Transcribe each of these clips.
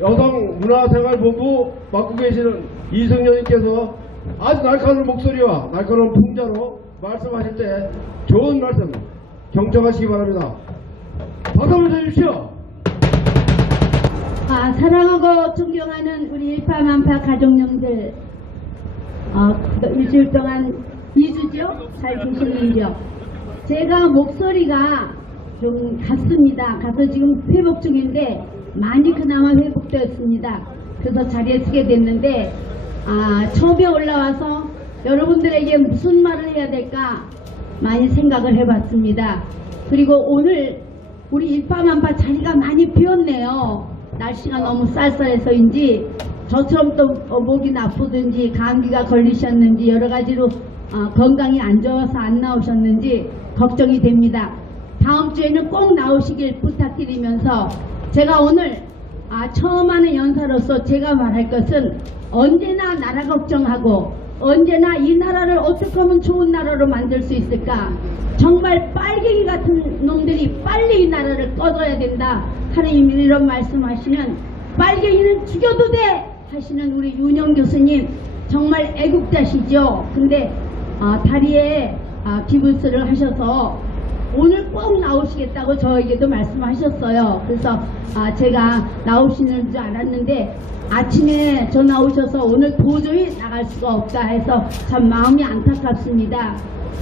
여성 문화생활본부 맡고 계시는 이승현님께서 아주 날카로운 목소리와 날카로운 풍자로 말씀하실 때 좋은 말씀 경청하시기 바랍니다. 박수 한번 주십시오. 아, 사랑하고 존경하는 우리 일파만파 가족님들, 어, 일주일 동안 2주죠? 잘 계시는지요? 제가 목소리가 좀 갔습니다. 가서 지금 회복 중인데 많이 그나마 회복되었습니다. 그래서 자리에 서게 됐는데 아, 처음에 올라와서 여러분들에게 무슨 말을 해야 될까 많이 생각을 해봤습니다. 그리고 오늘 우리 일파만파 자리가 많이 비었네요. 날씨가 너무 쌀쌀해서인지 저처럼 또 어, 목이 나쁘든지 감기가 걸리셨는지 여러 가지로 어, 건강이 안 좋아서 안 나오셨는지 걱정이 됩니다. 다음 주에는 꼭 나오시길 부탁드리면서 제가 오늘 아, 처음 하는 연사로서 제가 말할 것은 언제나 나라 걱정하고 언제나 이 나라를 어떻게 하면 좋은 나라로 만들 수 있을까? 정말 빨갱이 같은 놈들이 빨리 이 나라를 꺼져야 된다. 하느님 이런 말씀하시는 빨갱이는 죽여도 돼! 하시는 우리 윤영 교수님 정말 애국자시죠? 근데 아, 다리에 아, 기부스를 하셔서 오늘 꼭 나오시겠다고 저에게도 말씀하셨어요. 그래서 아, 제가 나오시는 줄 알았는데 아침에 전화 오셔서 오늘 도저히 나갈 수가 없다 해서 참 마음이 안타깝습니다.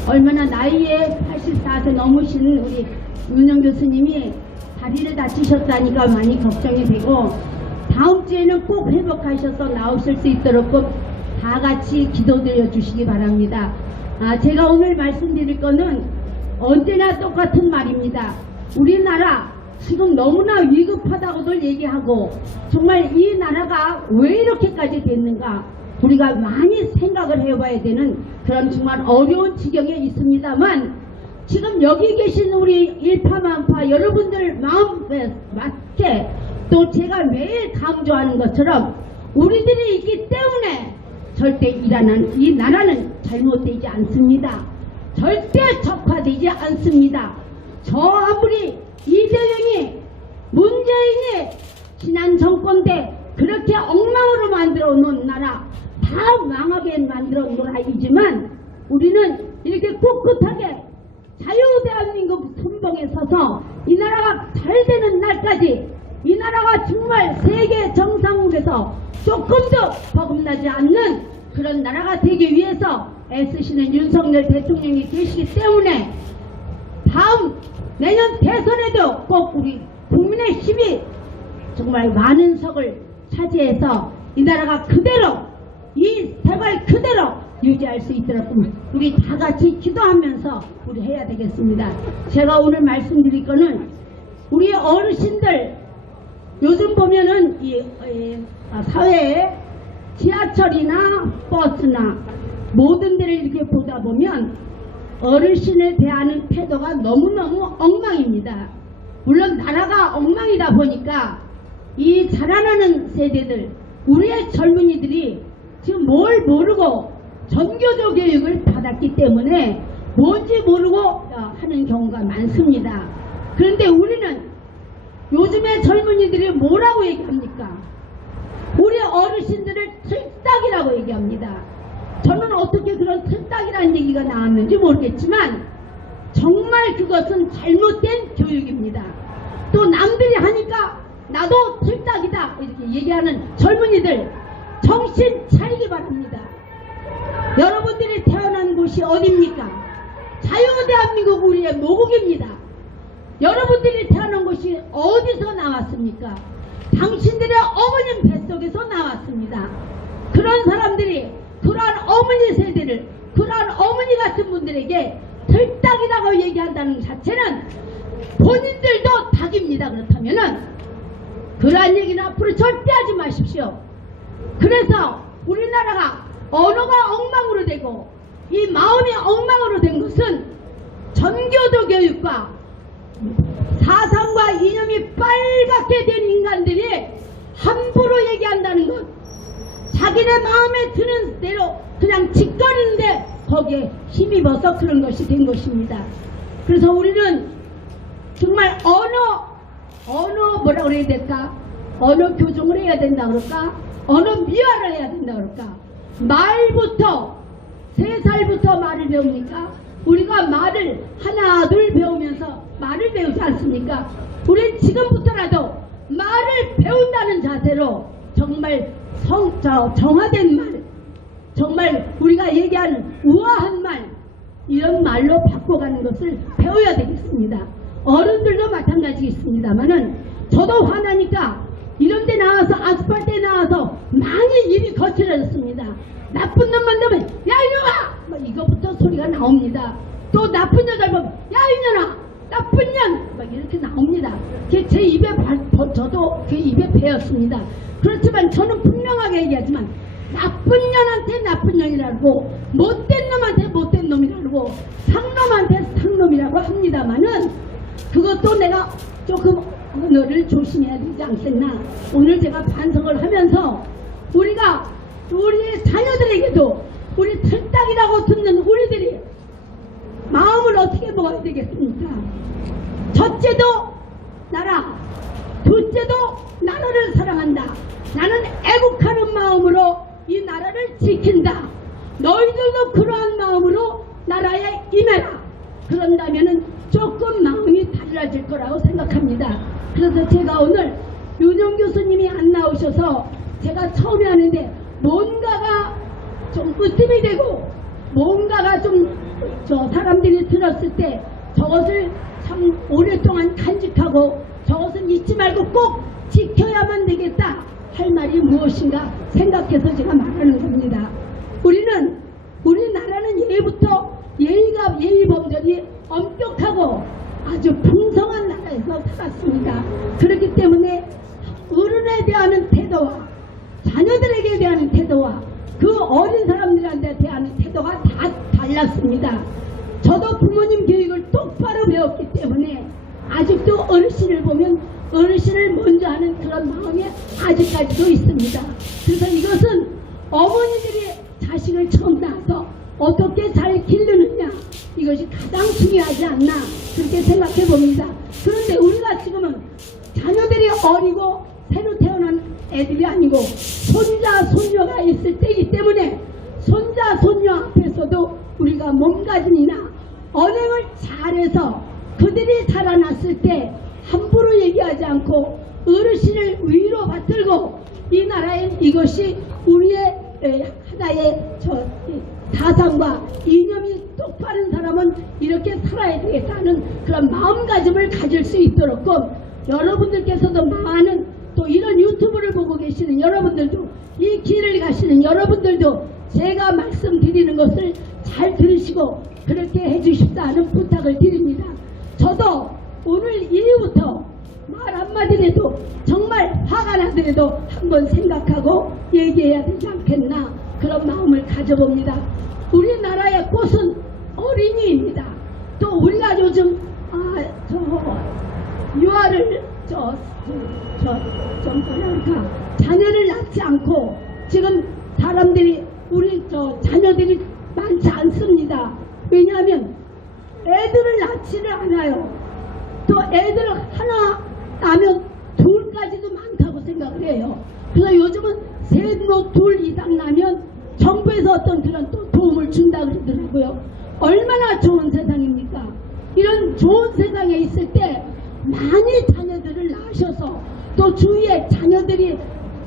얼마나 나이에 84세 넘으신 우리 윤영 교수님이 다리를 다치셨다니까 많이 걱정이 되고 다음 주에는 꼭 회복하셔서 나오실 수 있도록 꼭 다 같이 기도드려 주시기 바랍니다. 아, 제가 오늘 말씀드릴 거는 언제나 똑같은 말입니다. 우리나라 지금 너무나 위급하다고들 얘기하고 정말 이 나라가 왜 이렇게까지 됐는가 우리가 많이 생각을 해봐야 되는 그런 정말 어려운 지경에 있습니다만 지금 여기 계신 우리 일파만파 여러분들 마음에 맞게 또 제가 매일 강조하는 것처럼 우리들이 있기 때문에 절대 이라는 이 나라는 잘못되지 않습니다. 절대 적화되지 않습니다. 저 아무리 이재명이 문재인이 지난 정권 때 그렇게 엉망으로 만들어 놓은 나라 다 망하게 만들어 놓은 나라이지만 우리는 이렇게 꿋꿋하게 자유대한민국 선봉에 서서 이 나라가 잘 되는 날까지 이 나라가 정말 세계 정상국에서 조금도 버금나지 않는 그런 나라가 되기 위해서 애쓰시는 윤석열 대통령이 계시기 때문에 다음 내년 대선에도 꼭 우리 국민의 힘이 정말 많은 석을 차지해서 이 나라가 그대로 이 생활 그대로 유지할 수 있도록 우리 다 같이 기도하면서 우리 해야 되겠습니다. 제가 오늘 말씀드릴 거는 우리 어르신들 요즘 보면은 이, 이, 아, 사회에 지하철이나 버스나 모든 데를 이렇게 보다 보면 어르신에 대하는 태도가 너무너무 엉망입니다. 물론 나라가 엉망이다 보니까 이 자라나는 세대들, 우리의 젊은이들이 지금 뭘 모르고 전교조 교육을 받았기 때문에 뭔지 모르고 어, 하는 경우가 많습니다. 그런데 우리는 요즘의 젊은이들이 뭐라고 얘기합니까? 우리 어르신들을 틀딱이라고 얘기합니다. 저는 어떻게 그런 틀딱이라는 얘기가 나왔는지 모르겠지만 정말 그것은 잘못된 교육입니다. 또 남들이 하니까 나도 틀딱이다 이렇게 얘기하는 젊은이들 정신 차리기 바랍니다. 여러분들이 태어난 곳이 어딥니까? 자유대한민국 우리의 모국입니다. 여러분들이 태어난 곳이 어디서 나왔습니까? 당신들의 어머님 뱃속에서 나왔습니다. 그런 사람들이 그러한 어머니 세대를 그러한 어머니 같은 분들에게 들딱이라고 얘기한다는 것 자체는 본인들도 닭입니다. 그렇다면은 그러한 얘기는 앞으로 절대 하지 마십시오. 그래서 우리나라가 언어가 엉망으로 되고 이 마음이 엉망으로 된 것은 전교도 교육과 사상과 이념이 빨갛게 된 인간들이 함부로 얘기한다는 것 자기네 마음에 드는 대로 그냥 짓거리는데 거기에 힘입어서 그런 것이 된 것입니다. 그래서 우리는 정말 언어, 언어 뭐라 그래야 될까? 어느 교정을 해야 된다 그럴까? 어느 미화를 해야 된다 그럴까? 말부터 세 살부터 말을 배웁니까? 우리가 말을 하나 둘 배우면서 말을 배우지 않습니까? 우린 지금부터라도 말을 배운다는 자세로 정말 성, 저, 정화된 말, 정말 우리가 얘기하는 우아한 말, 이런 말로 바꿔가는 것을 배워야 되겠습니다. 어른들도 마찬가지겠습니다만은 저도 화나니까 이런 데 나와서 아스팔트에 나와서 많이 입이 거칠어졌습니다. 나쁜 놈만 되면 야 이놈아! 뭐 이거부터 소리가 나옵니다. 또 나쁜 여자를 보면 야 이년아! 나쁜 년! 막 이렇게 나옵니다. 제 입에 발- 버- 저도 그 입에 배었습니다. 그렇지만 저는 분명하게 얘기하지만 나쁜 년한테 나쁜 년이라고 못된 놈한테 못된 놈이라고 상놈한테 상놈이라고 합니다마는 그것도 내가 조금 언어를 조심해야 되지 않겠나 오늘 제가 반성을 하면서 우리가 우리 자녀들에게도 우리 틀딱이라고 듣는 우리들이 마음을 어떻게 먹어야 되겠습니까 첫째도 나라 둘째도 나라를 사랑한다. 나는 애국하는 마음으로 이 나라를 지킨다. 너희들도 그러한 마음으로 나라에 임해라. 그런다면은 조금 마음이 달라질 거라고 생각합니다. 그래서 제가 오늘 윤영 교수님이 안 나오셔서 제가 처음에 하는데 뭔가가 좀 으뜸이 되고 뭔가가 좀 저 사람들이 들었을 때 저것을 참 오랫동안 간직하고 저것은 잊지 말고 꼭 지켜야만 되겠다 할 말이 무엇인가 생각해서 제가 말하는 겁니다. 우리는 우리나라는 예부터 예의가 예의 범절이 엄격하고 아주 풍성한 나라에서 살았습니다. 그렇기 때문에 어른에 대한 태도와 자녀들에게 대한 태도와 그 어린 사람들한테 대한 태도가 다 달랐습니다. 저도 부모님 교육을 똑바로 배웠기 때문에 아직도 어르신을 보면 어르신을 먼저 하는 그런 마음이 아직까지도 있습니다. 그래서 이것은 어머니들이 자식을 처음 낳아서 어떻게 잘 기르느냐 이것이 가장 중요하지 않나 그렇게 생각해 봅니다. 그런데 우리가 지금은 자녀들이 어리고 새로 태어난 애들이 아니고 손자 손녀가 있을 때이기 때문에 손자 손녀 앞에서도 우리가 몸가짐이나 언행을 잘해서 그들이 자라났을 때 함부로 얘기하지 않고 어르신을 위로 받들고 이 나라엔 이것이 우리의 에, 하나의 저 이, 사상과 이념이 똑바른 사람은 이렇게 살아야 되겠다는 그런 마음가짐을 가질 수 있도록끔 여러분들께서도 많은 또 이런 유튜브를 보고 계시는 여러분들도 이 길을 가시는 여러분들도 제가 말씀드리는 것을 잘 들으시고 그렇게 해주십사는 부탁을 드립니다. 저도 오늘 이후부터 말 한마디라도 정말 화가 나더라도 한번 생각하고 얘기해야 되지 않겠나 그런 마음을 가져봅니다. 우리나라의 꽃은 어린이입니다. 또 우리가 요즘 아 저 유아를 저저좀 뭐랄까 자녀를 낳지 않고 지금 사람들이 우리 저 자녀들이 많지 않습니다. 왜냐하면 애들을 낳지를 않아요. 또 애들 하나 낳으면 둘까지도 많다고 생각을 해요. 그래서 요즘은 셋뭐 둘 이상 나면 정부에서 어떤 그런 또 도움을 준다 그러더라고요. 얼마나 좋은 세상입니까? 이런 좋은 세상에 있을 때 많이 자녀들을 낳으셔서 또 주위에 자녀들이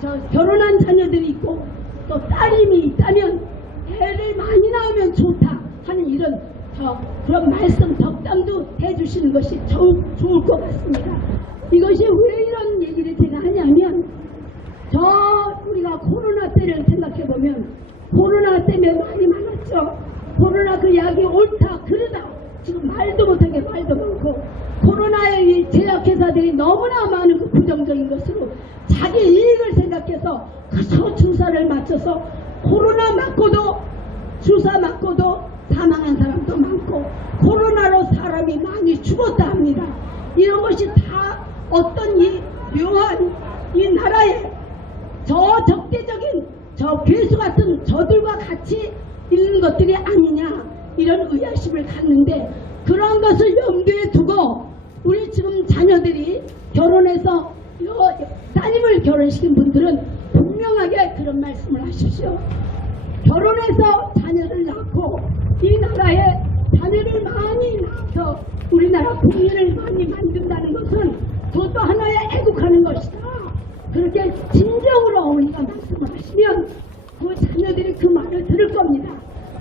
저 결혼한 자녀들이 있고 또 따님이 있다면 애를 많이 낳으면 좋다 하는 이런 저 그런 말씀 덕담도 해주시는 것이 좋, 좋을 것 같습니다. 이것이 왜 이런 얘기를 제가 하냐면 저 우리가 코로나 때를 생각해 보면 코로나 때문에 많이 많았죠. 코로나 그 약이 옳다 그러다 지금 말도 못하게 말도 많고 코로나의 이 제약회사들이 너무나 많은 그 부정적인 것으로 자기 이익을 생각해서 그저 주사를 맞춰서 코로나 맞고도 주사 맞고도 사망한 사람도 많고 코로나로 사람이 많이 죽었다 합니다. 이런 것이 다 어떤 이 묘한 이 나라에 저 적대적인 저 괴수 같은 저들과 같이 있는 것들이 아니냐 이런 의아심을 갖는데 그런 것을 염두에 두고 우리 지금 자녀들이 결혼해서 요- 따님을 결혼시킨 분들은 분명하게 그런 말씀을 하십시오. 결혼해서 자녀를 낳고 이 나라에 자녀를 많이 낳아서 우리나라 국민을 많이 만든다는 것은 그것도 하나의 애국하는 것이다. 그렇게 진정으로 어머니가 말씀을 하시면 그 자녀들이 그 말을 들을 겁니다.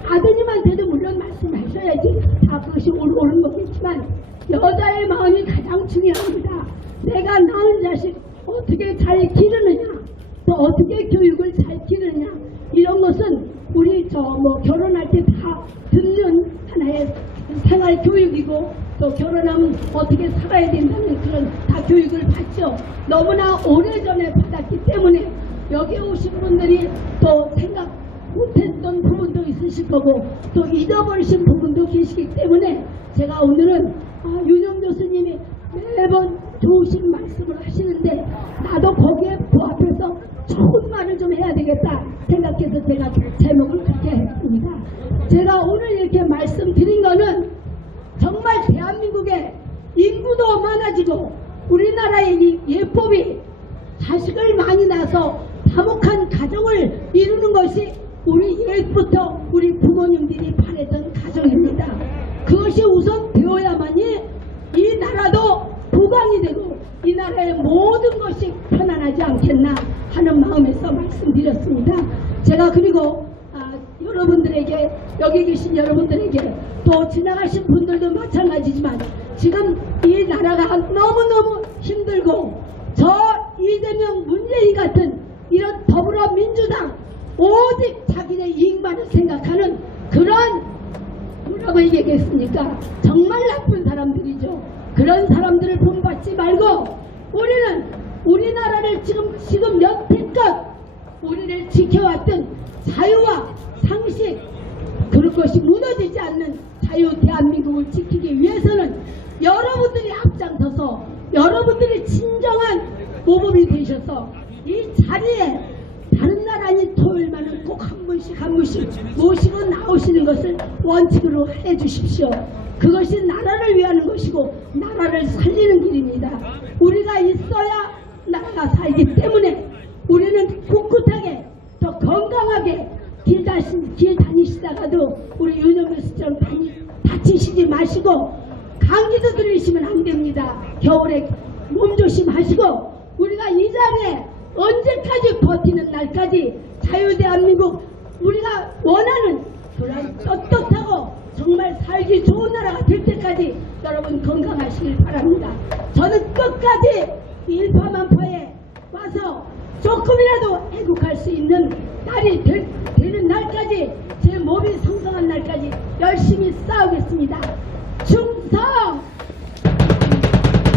아드님한테도 물론 말씀하셔야지 다 그것이 옳- 옳은 거겠지만 여자의 마음이 가장 중요합니다. 내가 낳은 자식 어떻게 잘 기르느냐 또 어떻게 교육을 잘 기르느냐 이런 것은 우리 저 뭐 결혼할 때다 듣는 하나의 생활 교육이고 또 결혼하면 어떻게 살아야 된다는 그런 다 교육을 받죠. 너무나 오래전에 받았기 때문에 여기 오신 분들이 또 생각 못했던 부분도 있으실 거고 또 잊어버리신 부분도 계시기 때문에 제가 오늘은 아, 윤영 교수님이 매번 좋으신 말씀을 하시는데 나도 거기에 부합해서 좋은 말을 좀 해야 되겠다 생각해서 제가 제목을 그렇게 했습니다. 제가 오늘 이렇게 말씀드린 거는 정말 대한민국에 인구도 많아지고 우리나라의 이 예법이 자식을 많이 낳아서 화목한 가정을 이루는 것이 우리 옛부터 우리 부모님들이 바랬던 가정입니다. 그것이 우선 되어야만이 이 나라도 보강이 되고 이 나라의 모든 것이 편안하지 않겠나 하는 마음에서 말씀드렸습니다. 제가 그리고 아, 여러분들에게 여기 계신 여러분들에게 또 지나가신 분들도 마찬가지지만 지금 이 나라가 너무너무 힘들고 저 이재명 문재인 같은 이런 더불어민주당 오직 자기네 이익만을 생각하는 그런 뭐라고 얘기하겠습니까? 정말 나쁜 사람들이죠. 그런 사람들을 본받지 말고 우리는 우리나라를 지금 지금 여태껏 우리를 지켜왔던 자유와 상식 그럴 것이 무너지지 않는 자유 대한민국을 지키기 위해서는 여러분들이 앞장서서 여러분들이 진정한 모범이 되셔서 이 자리에 다른 날 아닌 토요일만은 꼭 한 분씩 한 분씩 모시고 나오시는 것을 원칙으로 해 주십시오. 그것이 나라를 위하는 것이고 나라를 살리는 길입니다. 우리가 있어야 나라가 살기 때문에 우리는 꿋꿋하게 더 건강하게 길, 다시, 길 다니시다가도 우리 윤영교 다니, 다치시지 마시고 감기도 들리시면 안 됩니다. 겨울에 몸 조심하시고 우리가 이 자리에 언제까지 버티는 날까지 자유대한민국 우리가 원하는 그런 떳떳하고 정말 살기 좋은 나라가 될 때까지 여러분 건강하시길 바랍니다. 저는 끝까지 일파만파에 와서 조금이라도 애국할 수 있는 날이 되, 되는 날까지 제 몸이 성성한 날까지 열심히 싸우겠습니다. 충성!